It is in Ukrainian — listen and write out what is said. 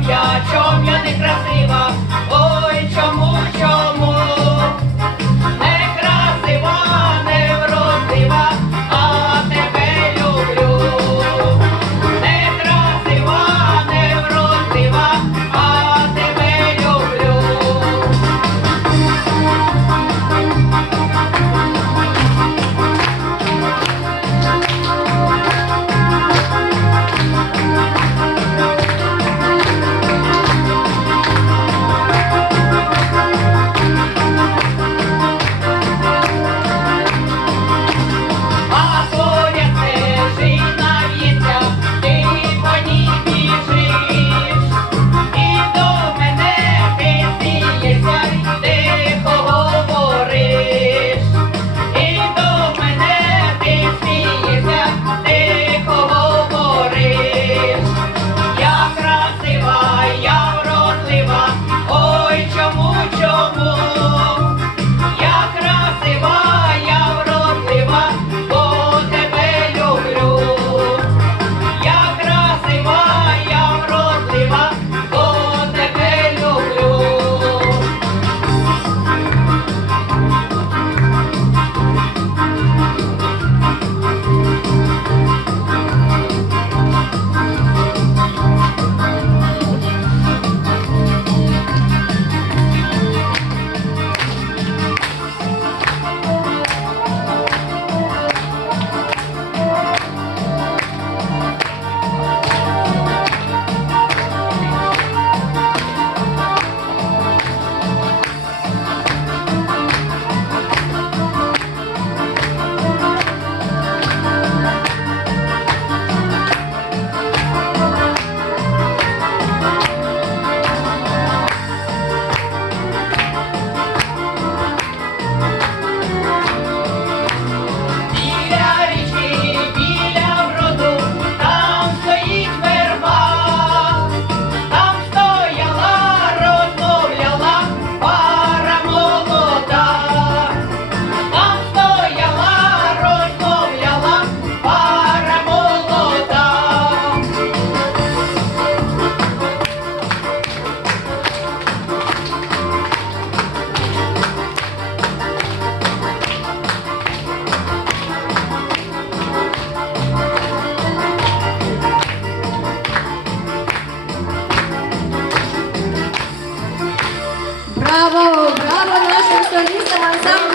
я, чом я не красива? Браво! Браво нашим солістам ансамблю!